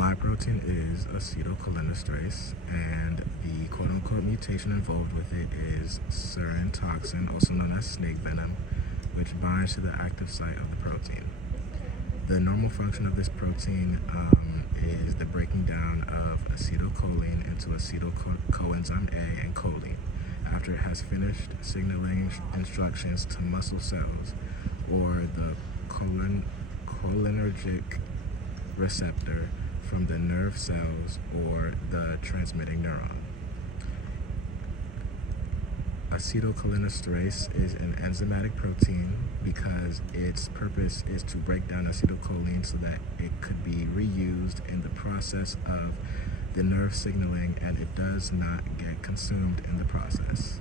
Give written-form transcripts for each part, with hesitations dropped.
My protein is acetylcholinesterase, and the quote-unquote mutation involved with it is serine toxin, also known as snake venom, which binds to the active site of the protein. The normal function of this protein is the breaking down of acetylcholine into acetylcoenzyme A and choline after it has finished signaling instructions to muscle cells or the cholinergic receptor from the nerve cells or the transmitting neuron. Acetylcholinesterase is an enzymatic protein because its purpose is to break down acetylcholine so that it could be reused in the process of the nerve signaling, and it does not get consumed in the process.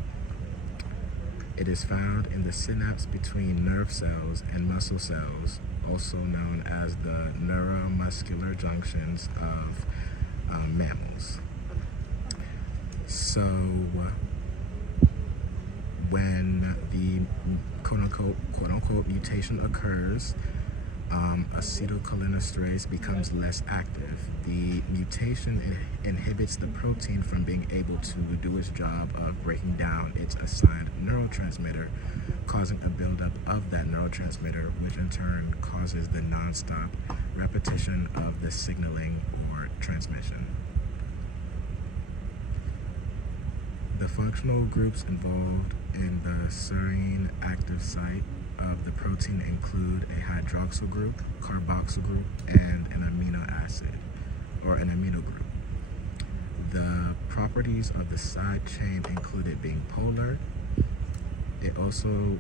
It is found in the synapse between nerve cells and muscle cells, also known as the neuromuscular junctions of mammals. So when the quote-unquote mutation occurs, acetylcholinesterase becomes less active. The mutation inhibits the protein from being able to do its job of breaking down its assigned neurotransmitter, causing a buildup of that neurotransmitter, which in turn causes the non-stop repetition of the signaling or transmission. The functional groups involved in the serine active site of the protein include a hydroxyl group, carboxyl group, and an amino acid, or an amino group. The properties of the side chain include it being polar. It also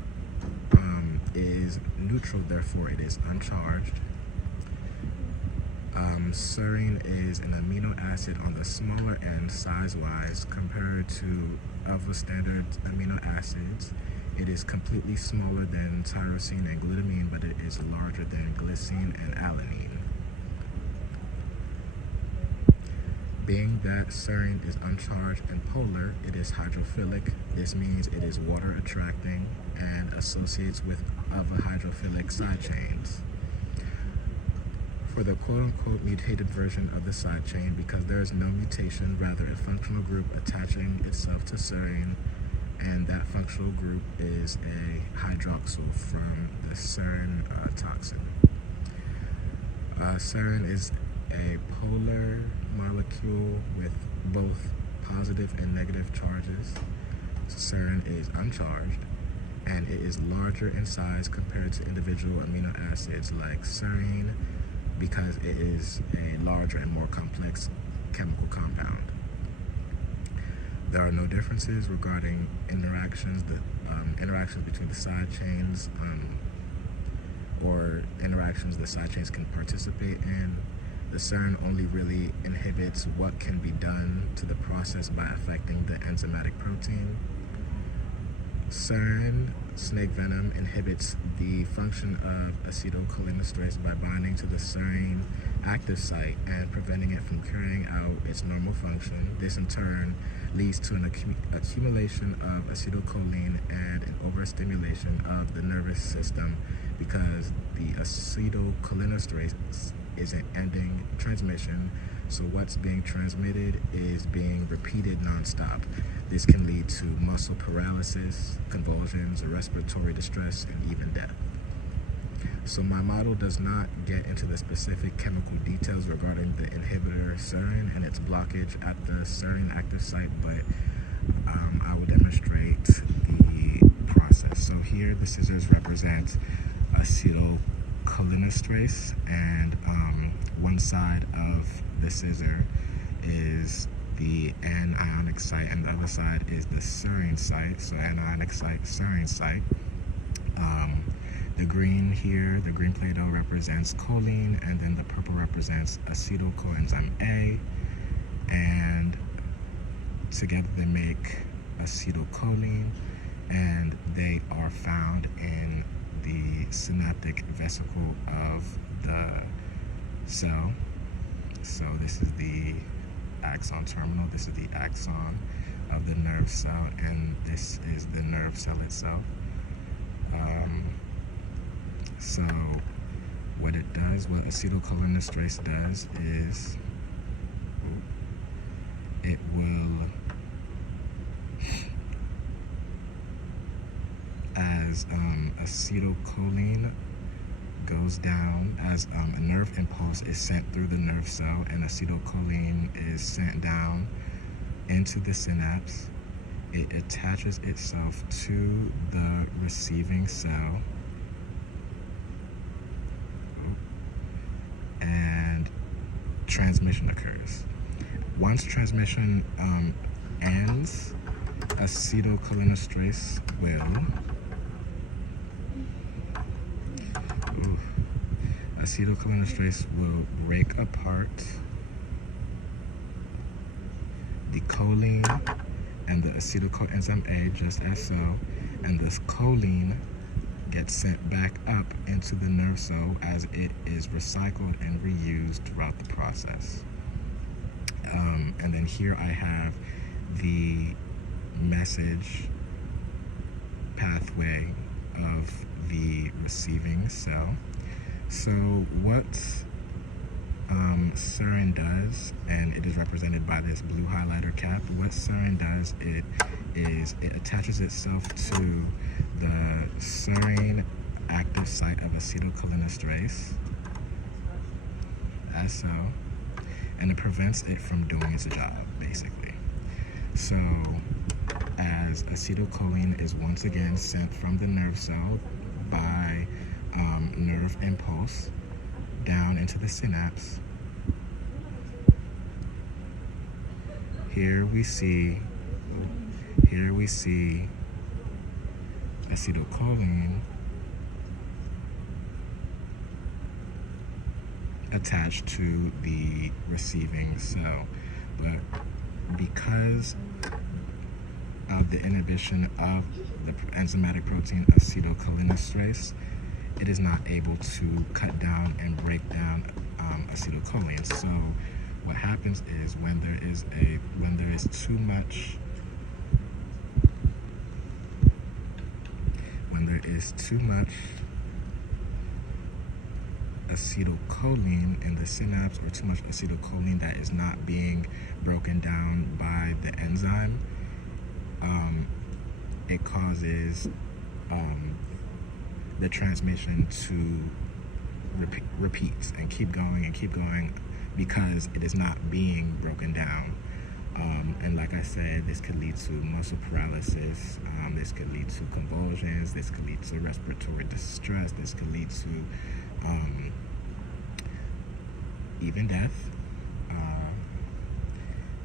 is neutral, therefore it is uncharged. Serine is an amino acid on the smaller end size-wise compared to other standard amino acids. It is completely smaller than tyrosine and glutamine, but it is larger than glycine and alanine. Being that serine is uncharged and polar, it is hydrophilic. This means it is water attracting and associates with other hydrophilic side chains. For the quote-unquote mutated version of the side chain, because there is no mutation, rather a functional group attaching itself to serine, and that functional group is a hydroxyl from the serine toxin. Serine is a polar molecule with both positive and negative charges. Serine is uncharged, and it is larger in size compared to individual amino acids like serine, because it is a larger and more complex chemical compound. There are no differences regarding interactions between the side chains or interactions the side chains can participate in. The serine only really inhibits what can be done to the process by affecting the enzymatic protein. Serine, snake venom, inhibits the function of acetylcholinesterase by binding to the serine active site and preventing it from carrying out its normal function. This in turn leads to an accumulation of acetylcholine and an overstimulation of the nervous system because the acetylcholinesterase isn't ending transmission, so what's being transmitted is being repeated nonstop. This can lead to muscle paralysis, convulsions, respiratory distress, and even death. So my model does not get into the specific chemical details regarding the inhibitor serine and its blockage at the serine active site, but I will demonstrate the process. So here the scissors represent acetylcholinesterase, and one side of the scissor is the anionic site, and the other side is the serine site. So anionic site, serine site. The green here, the green Play-Doh represents choline, and then the purple represents acetylcoenzyme A, and together they make acetylcholine, and they are found in the synaptic vesicle of the cell. So this is the axon terminal, this is the axon of the nerve cell, and this is the nerve cell itself. So What it does, what acetylcholinesterase does is it will, as acetylcholine goes down, as a nerve impulse is sent through the nerve cell and acetylcholine is sent down into the synapse, it attaches itself to the receiving cell and transmission occurs. Once transmission ends, acetylcholinesterase will break apart the choline and the acetyl coenzyme A, just as so, and this choline gets sent back up into the nerve cell as it is recycled and reused throughout the process. And then here I have the message pathway of the receiving cell. So what serine does, and it is represented by this blue highlighter cap, what serine does, it attaches itself to the serine active site of acetylcholinesterase, as so, and it prevents it from doing its job, basically. So as acetylcholine is once again sent from the nerve cell by nerve impulse down into the synapse, here we see acetylcholine attached to the receiving cell. But because of the inhibition of the enzymatic protein acetylcholinesterase, it is not able to cut down and break down acetylcholine. So what happens is when there is too much acetylcholine in the synapse, or too much acetylcholine that is not being broken down by the enzyme, it causes the transmission to repeat and keep going because it is not being broken down. And like I said, this could lead to muscle paralysis, this could lead to convulsions, this could lead to respiratory distress, this could lead to even death.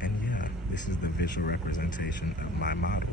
And yeah, this is the visual representation of my model.